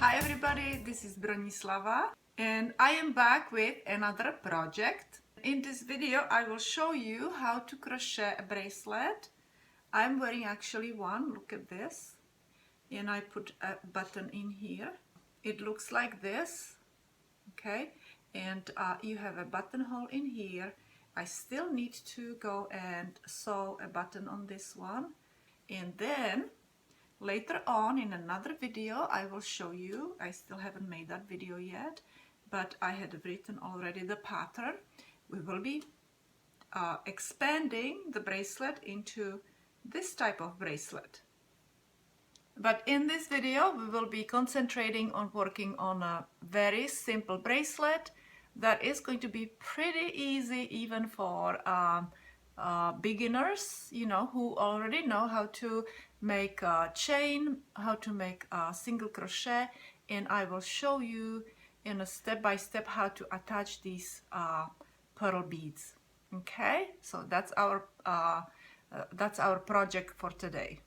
Hi everybody, this is Bronislava and I am back with another project. In this video I will show you how to crochet a bracelet. I'm wearing actually one, look at this, and I put a button in here. It looks like this, okay, and you have a buttonhole in here. I still need to go and sew a button on this one, and then later on in another video I will show you. I still haven't made that video yet, but I had written already the pattern. We will be expanding the bracelet into this type of bracelet. But in this video we will be concentrating on working on a very simple bracelet that is going to be pretty easy even for beginners, you know, who already know how to make a chain, how to make a single crochet, and I will show you in a step-by-step how to attach these pearl beads. Okay, so that's our project for today.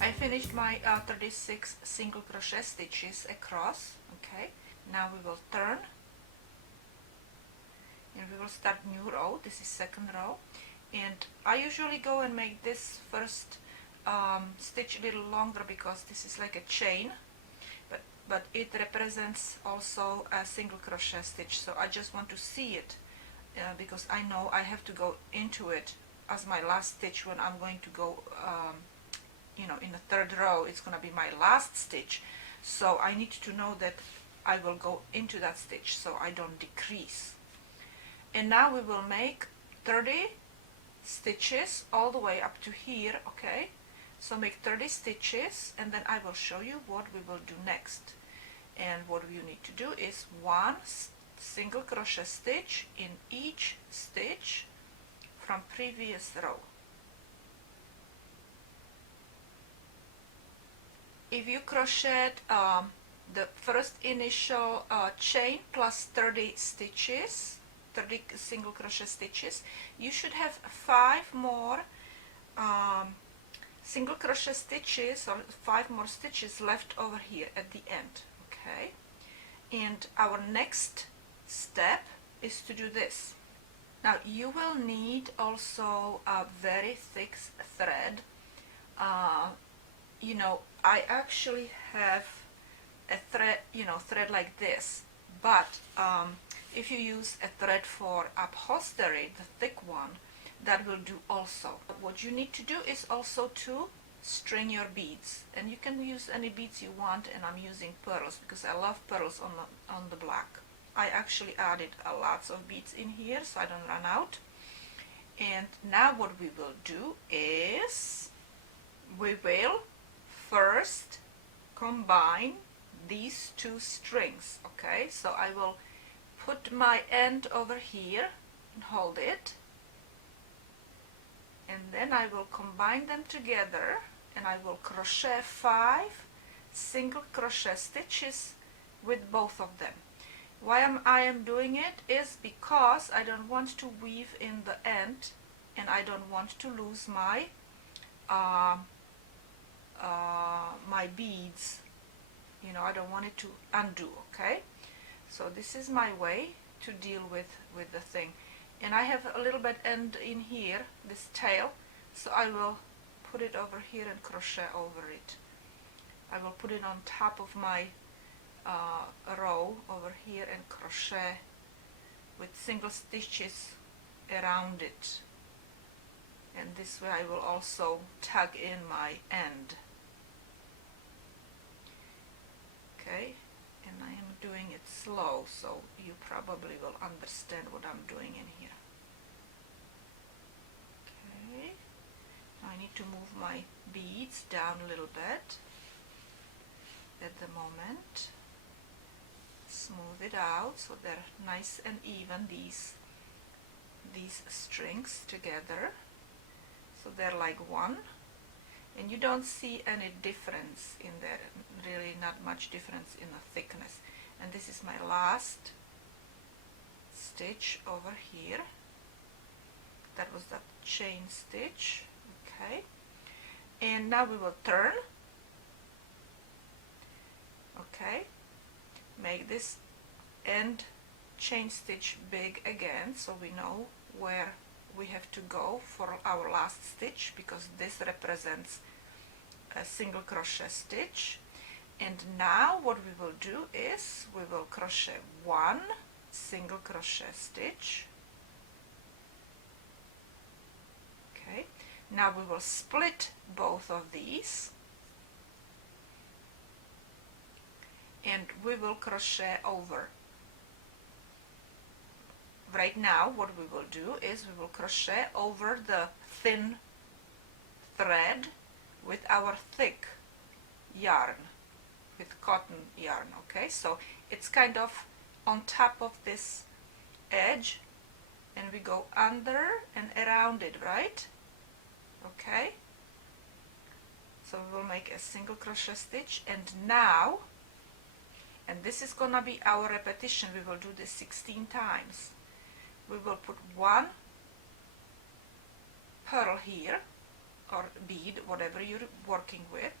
I finished my 36 single crochet stitches across. Okay, now we will turn and we will start new row. This is second row, and I usually go and make this first stitch a little longer because this is like a chain, but it represents also a single crochet stitch, so I just want to see it because I know I have to go into it as my last stitch when I'm going to go you know, in the third row. It's gonna be my last stitch, so I need to know that I will go into that stitch so I don't decrease. And now we will make 30 stitches all the way up to here. Okay, so make 30 stitches and then I will show you what we will do next. And what you need to do is one single crochet stitch in each stitch from previous row. If you crochet the first initial chain plus 30 stitches, 30 single crochet stitches, you should have 5 more single crochet stitches or 5 more stitches left over here at the end. Okay, and our next step is to do this. Now you will need also a very thick thread. You know, I actually have a thread, you know, thread like this, but if you use a thread for upholstery, the thick one, that will do also. What you need to do is also to string your beads, and you can use any beads you want, and I'm using pearls because I love pearls on the black. I actually added lots of beads in here so I don't run out. And now what we will do is we will first combine these two strings. Okay, so I will put my end over here and hold it, and then I will combine them together and I will crochet 5 single crochet stitches with both of them. Why I am doing it is because I don't want to weave in the end and I don't want to lose my my beads, you know, I don't want it to undo. Okay, so this is my way to deal with the thing, and I have a little bit end in here, this tail, so I will put it over here and crochet over it. I will put it on top of my row over here and crochet with single stitches around it. and this way I will also tug in my end. Okay, and I am doing it slow, so you probably will understand what I'm doing in here. Okay, I need to move my beads down a little bit at the moment. Smooth it out so they're nice and even, these strings together, so they're like one, and you don't see any difference in there, really not much difference in the thickness. And this is my last stitch over here. That was that chain stitch. Okay, and now we will turn. Okay, make this end chain stitch big again, so we know where we have to go for our last stitch, because this represents a single crochet stitch. And now what we will do is we will crochet one single crochet stitch. Okay, now we will split both of these, and we will crochet over. Right now what we will do is we will crochet over the thin thread with our thick yarn, with cotton yarn. Okay, so it's kind of on top of this edge, and we go under and around it, right? Okay, so we will make a single crochet stitch, and now, and this is gonna be our repetition, we will do this 16 times. We will put one pearl here, or bead, whatever you're working with,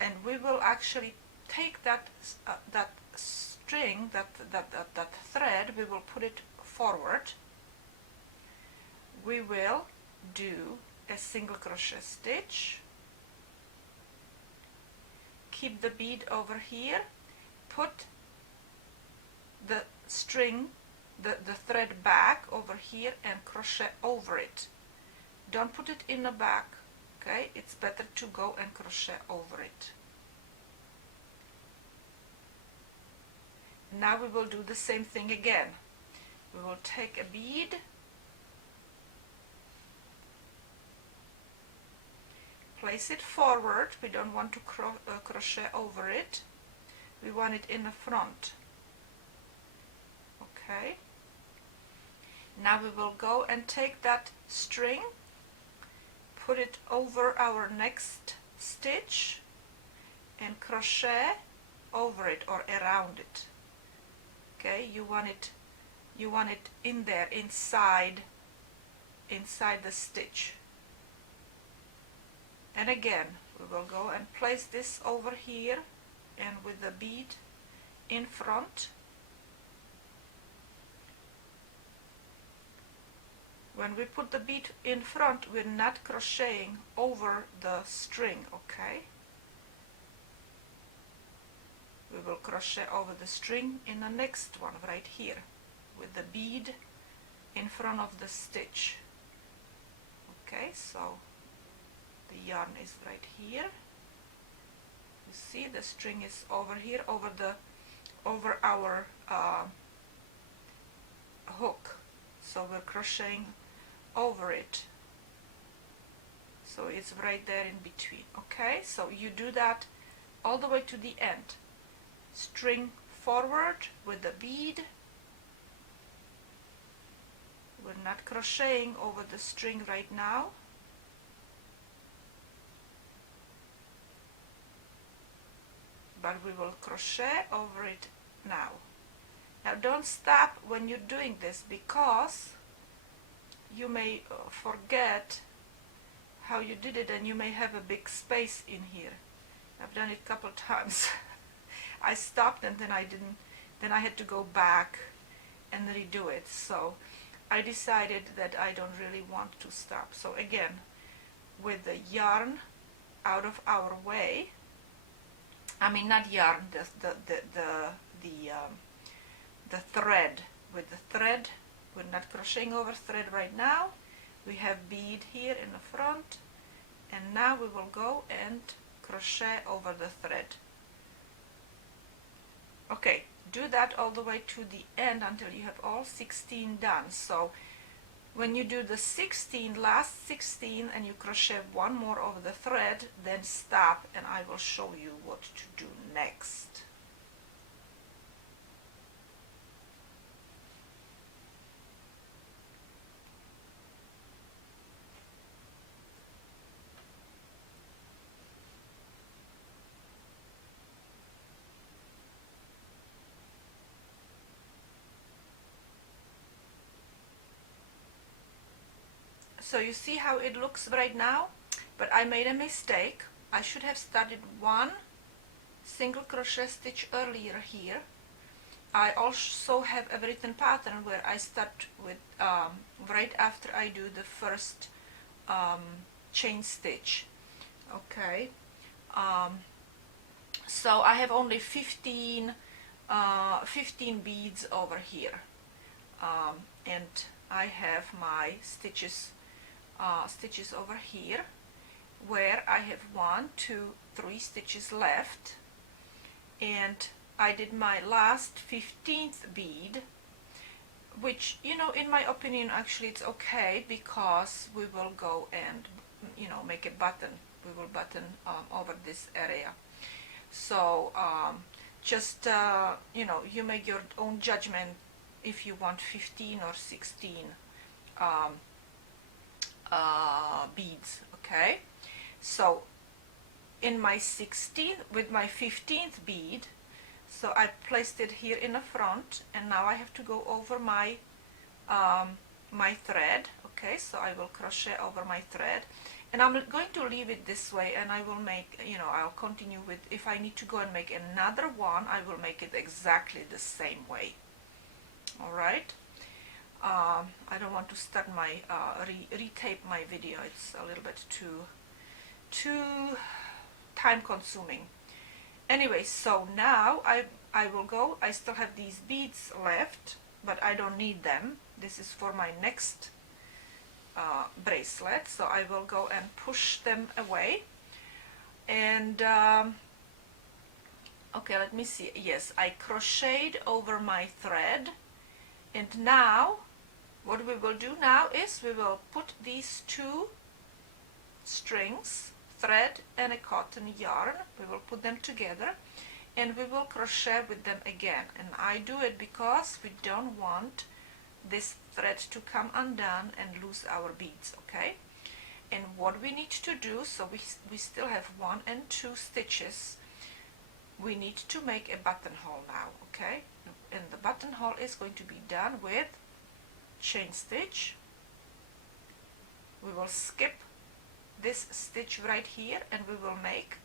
and we will actually take that string, that thread, we will put it forward. We will do a single crochet stitch, keep the bead over here, put the string, the thread back over here, and crochet over it. Don't put it in the back, okay? It's better to go and crochet over it. Now we will do the same thing again. We will take a bead, place it forward. We don't want to crochet over it. We want it in the front. Okay. Now we will go and take that string, put it over our next stitch, and crochet over it or around it. Okay, you want it in there, inside the stitch. And again, we will go and place this over here, and with the bead in front. When we put the bead in front, we're not crocheting over the string, okay? We will crochet over the string in the next one, right here, with the bead in front of the stitch. Okay, so the yarn is right here. You see the string is over here, over our hook. So we're crocheting over it, so it's right there in between. Okay, so you do that all the way to the end. String forward with the bead. We're not crocheting over the string right now. But we will crochet over it now. Now don't stop when you're doing this, because you may forget how you did it, and you may have a big space in here. I've done it a couple times. I stopped, and then I had to go back and redo it. So I decided that I don't really want to stop. So again, with the yarn out of our way, I mean not yarn, the thread. With the thread, we're not crocheting over thread right now. We have bead here in the front, and now we will go and crochet over the thread. Okay, do that all the way to the end until you have all 16 done. So when you do the 16, last 16, and you crochet one more over the thread, then stop and I will show you what to do next. So you see how it looks right now, but I made a mistake. I should have started one single crochet stitch earlier here. I also have a written pattern where I start with right after I do the first chain stitch. Okay, so I have only 15 beads over here, and I have my stitches over here where I have 1, 2, 3 stitches left, and I did my last 15th bead, which, you know, in my opinion actually it's okay, because we will go and, you know, make a button. We will button over this area. So just you know, you make your own judgment if you want 15 or 16 beads. Okay, so in my 16th, with my 15th bead, so I placed it here in the front, and now I have to go over my my thread. Okay, so I will crochet over my thread, and I'm going to leave it this way, and I will make, you know, I'll continue with, if I need to go and make another one, I will make it exactly the same way. All right, I don't want to start my retape my video. It's a little bit too time consuming. Anyway, so now I will go. I still have these beads left, but I don't need them. This is for my next bracelet, so I will go and push them away. And okay, let me see. Yes, I crocheted over my thread, and now what we will do now is we will put these two strings, thread and a cotton yarn, we will put them together, and we will crochet with them again. And I do it because we don't want this thread to come undone and lose our beads. Okay, and what we need to do, so we still have 1 and 2 stitches. We need to make a buttonhole now. Okay, and the buttonhole is going to be done with chain stitch. We will skip this stitch right here, and we will make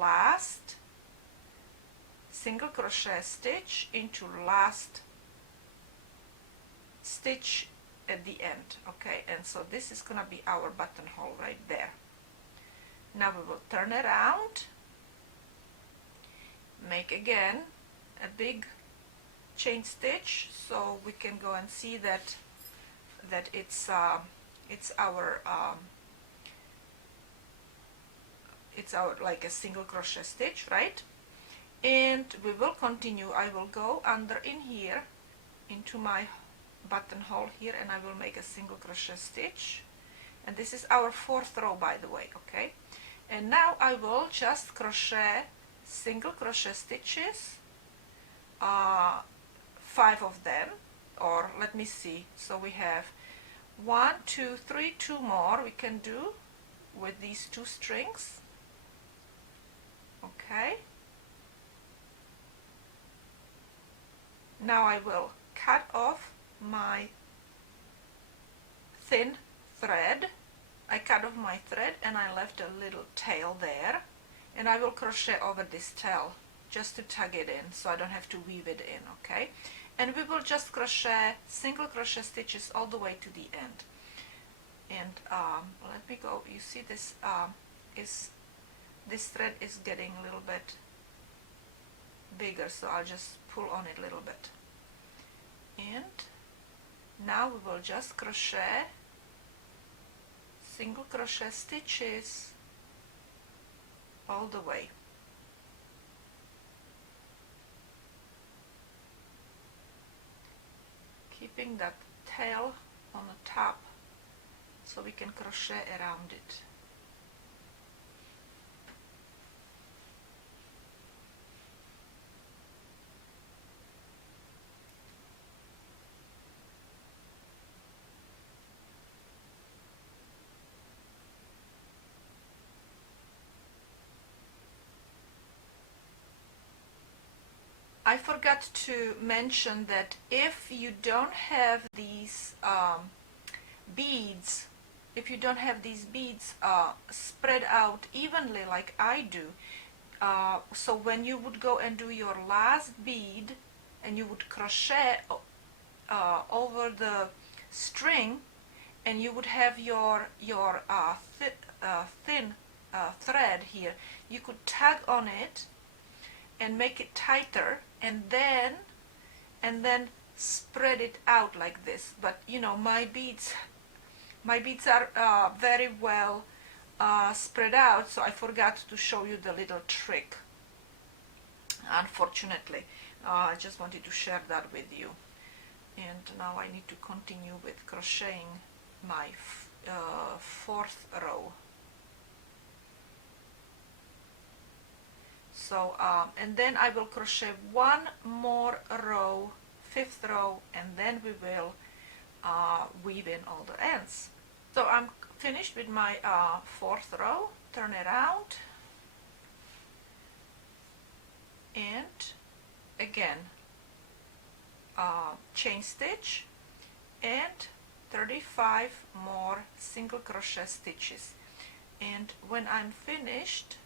last single crochet stitch into last stitch at the end. Okay, and so this is gonna be our buttonhole right there. Now we will turn around, make again a big chain stitch, so we can go and see that it's our like a single crochet stitch, right? And we will continue. I will go under in here into my buttonhole here, and I will make a single crochet stitch, and this is our 4th row, by the way. Okay, and now I will just crochet single crochet stitches, 5 of them, or let me see, so we have 1, 2, 3, 2 more we can do with these 2 strings. Okay, now I will cut off my thin thread. I cut off my thread and I left a little tail there, and I will crochet over this tail just to tug it in, so I don't have to weave it in. Okay, and we will just crochet single crochet stitches all the way to the end. And let me go. You see, this this thread is getting a little bit bigger, so I'll just pull on it a little bit. And now we will just crochet single crochet stitches all the way. Keeping that tail on the top so we can crochet around it. I forgot to mention that if you don't have these beads, spread out evenly like I do, so when you would go and do your last bead and you would crochet over the string, and you would have your thin thread here, you could tug on it and make it tighter, and then spread it out like this. But you know, my beads are very well spread out, so I forgot to show you the little trick, unfortunately. I just wanted to share that with you. And now I need to continue with crocheting my fourth row. So and then I will crochet one more row, fifth row, and then we will weave in all the ends. So I'm finished with my fourth row. Turn it around, and again chain stitch and 35 more single crochet stitches. And when I'm finished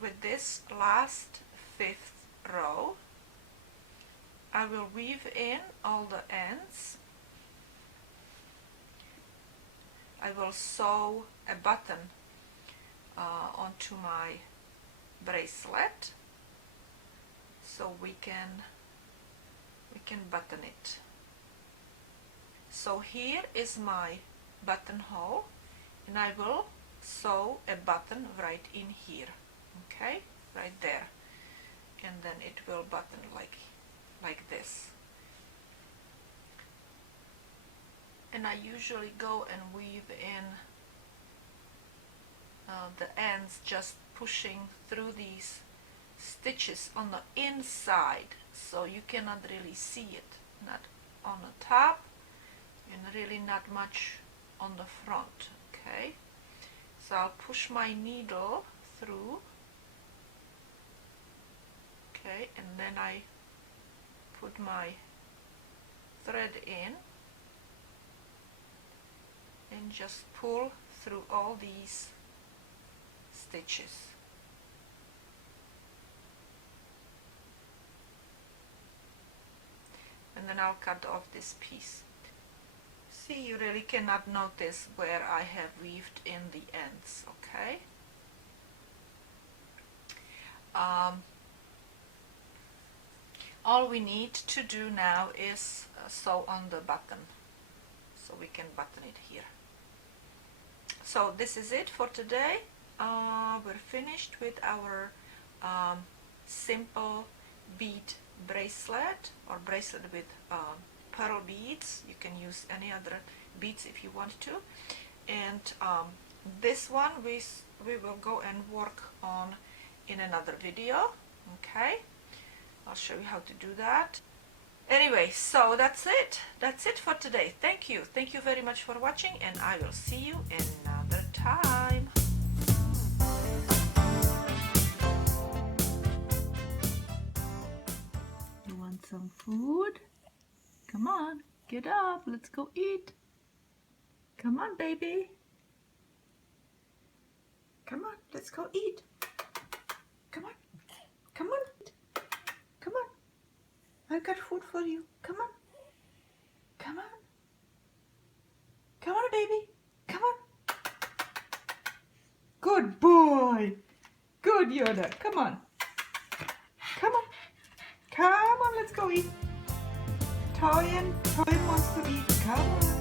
with this last fifth row, I will weave in all the ends. I will sew a button onto my bracelet so we can button it. So here is my buttonhole, and I will sew a button right in here. Okay, right there, and then it will button like this. And I usually go and weave in the ends, just pushing through these stitches on the inside, so you cannot really see it, not on the top and really not much on the front. Okay, so I'll push my needle through. Okay, and then I put my thread in and just pull through all these stitches. And then I'll cut off this piece. See, you really cannot notice where I have weaved in the ends. Okay. All we need to do now is sew on the button, so we can button it here. So this is it for today. We're finished with our simple bead bracelet, or bracelet with pearl beads. You can use any other beads if you want to. And this one we will go and work on in another video. Okay, I'll show you how to do that. Anyway, so that's it for today. Thank you very much for watching, and I will see you another time. You want some food? Come on, get up, let's go eat. Come on, baby. Come on, let's go eat. Come on, come on, come on. I got food for you. Come on. Come on. Come on, baby. Come on. Good boy. Good, Yoda. Come on. Come on. Come on, let's go eat. Toyin wants to eat. Come on.